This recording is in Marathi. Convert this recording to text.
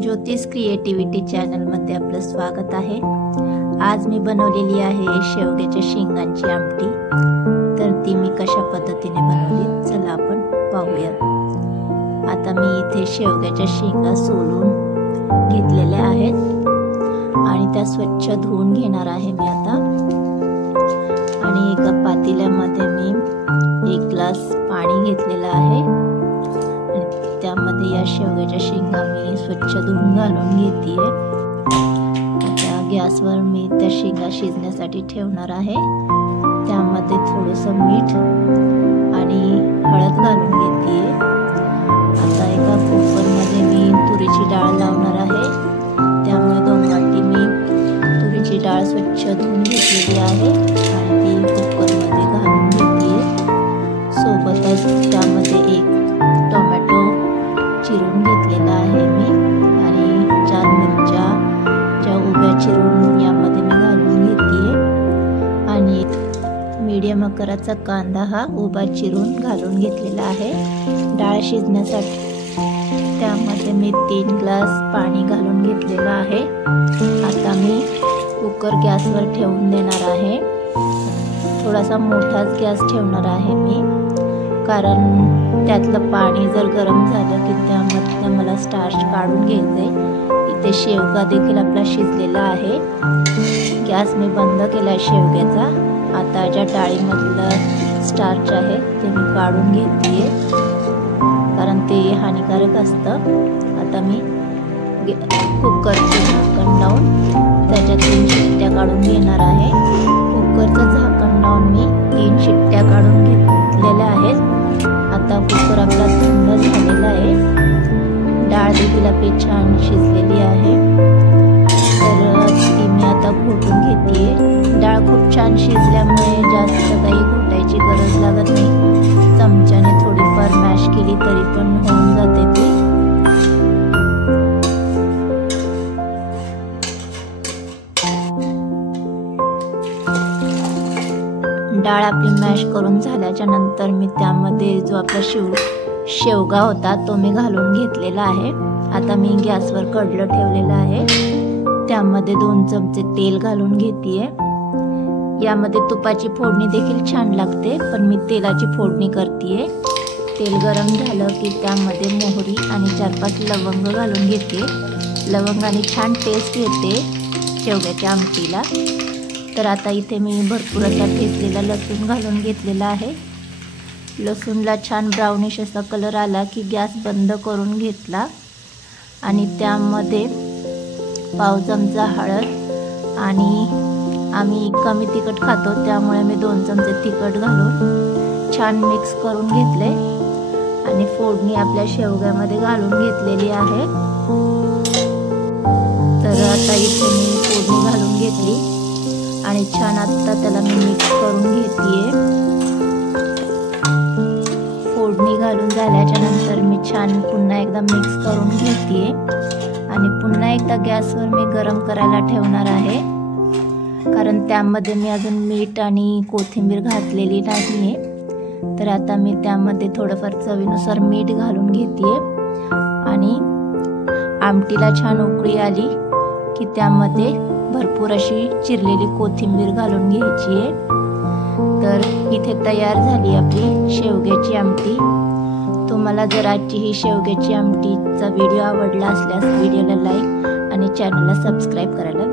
ज्योतिष क्रिएटिव्हिटी चॅनलमध्ये आपलं स्वागत आहे। आज मी बनवलेली आहे शेवग्याच्या शेंगांची आमटी। तर ती मी कशा पद्धतीने बनवली चला आपण पाहूया। आता मी इथे शेवग्याच्या शेंगा सोलून घेतलेल्या आहेत आणि त्या स्वच्छ धुवून घेणार आहे मी आता। आणि एका पातेल्यामध्ये मी 1 ग्लास पाणी घेतलेलं आहे। त्यामध्ये या शेवग्याच्या शेंगा मी स्वच्छ धुवून घालून घेतेय। आता गॅसवर मी त्या शेंगा शिजण्यासाठी ठेवणार आहे। त्यामध्ये थोडंसं मीठ आणि हळद घालून घेतेय। आता एका कुकरमध्ये मी तुरीची डाळ लावणार आहे। त्यामुळे 2 वाटी मी तुरीची डाळ स्वच्छ धुवून घेतलेली आहे आणि ती कुकरमध्ये घालून घेतेय। सोबतच त्यामध्ये 1 टोमॅटो चिरून घेतलेला आहे मी आणि 4 मिरच्या ज्या उभ्या चिरून यामध्ये मी घालून घेतेय आणि मीडियम आकाराचा कांदा हा उभा चिरून घालून घेतलेला आहे डाळ शिजण्यासाठी। त्यामध्ये मी 3 ग्लास पाणी घालून घेतलेलं आहे। आता मी कुकर गॅसवर ठेवून देणार आहे। थोडासा मोठाच गॅस ठेवणार आहे मी, कारण त्यातलं पाणी जर गरम झालं की त्यामध्ये मला स्टार्च काढून घ्यायचे। इथे शेवगा देखील आपला शिजलेला आहे। गॅस मी बंद केला शेवग्याचा। आता ज्या डाळीमधलं स्टार्च आहे ते मी काढून घेतेय, कारण ते हानिकारक असतं। आता मी कुकरचं झाकण लावून त्याच्यात 3 शिट्ट्या काढून घेणार आहे। कुकरचं झाकण लावून मी 3 शिट्ट्या काढून घेतलेल्या आहेत। आता कुकर आपला थंड झालेला आहे। डाळ देखील आपली छान शिजलेली आहे। तर ती मी आता घोटून घेतेय। डाळ खूप छान शिजल्यामुळे जास्त काही घोटायची गरज लागत नाही। चमच्याने थोडीफार मॅश केली तरी पण होऊन जाते ती। डाळ आपली मॅश करून झाल्याच्या नंतर मी त्यामध्ये जो आपला शेवगा होता तो मी घालून घेतलेला आहे। आता मी गॅसवर कढलं ठेवलेलं आहे। त्यामध्ये 2 चमचे तेल घालून घेतेय। यामध्ये तुपाची फोडणी देखील छान लागते, पण मी तेलाची फोडणी करतेय। तेल गरम झालं की त्यामध्ये मोहरी आणि 4-5 लवंग घालून घेते। लवंगाने छान टेस्ट येते शेवग्याच्या आमटीला। तर आता इथे मी भरपूर असा ठेचलेला लसूण घालून घेतलेला आहे। लसूणला छान ब्राउनिश असा कलर आला की गॅस बंद करून घेतला आणि त्यामध्ये पाव चमचा हळद आणि आम्ही कमी तिखट खातो त्यामुळे मी 2 चमचे तिखट घालून छान मिक्स करून घेतले आणि फोडणी आपल्या शेवग्यामध्ये घालून घेतलेली आहे। तर आता इथे मी फोडणी घालून घेतली आणि छान आता त्याला मी मिक्स करून घेतेय। फोडणी घालून झाल्याच्या नंतर मी छान पुन्हा एकदा मिक्स करून घेतेय आणि पुन्हा एकदा गॅसवर मी गरम करायला ठेवणार आहे, कारण त्यामध्ये मी अजून मीठ आणि कोथिंबीर घातलेली नाहीये। तर आता मी त्यामध्ये थोडंफार चवीनुसार मीठ घालून घेतेय आणि आमटीला छान उकळी आली की त्यामध्ये भरपूर अशी चिरलेली कोथिंबीर घालून घ्यायची आहे। तर इथे तयार झाली आपली शेवग्याची आमटी। तुम्हाला जर आजची ही शेवग्याची आमटीचा व्हिडिओ आवडला असल्यास व्हिडिओला लाईक आणि चॅनलला सबस्क्राईब करायला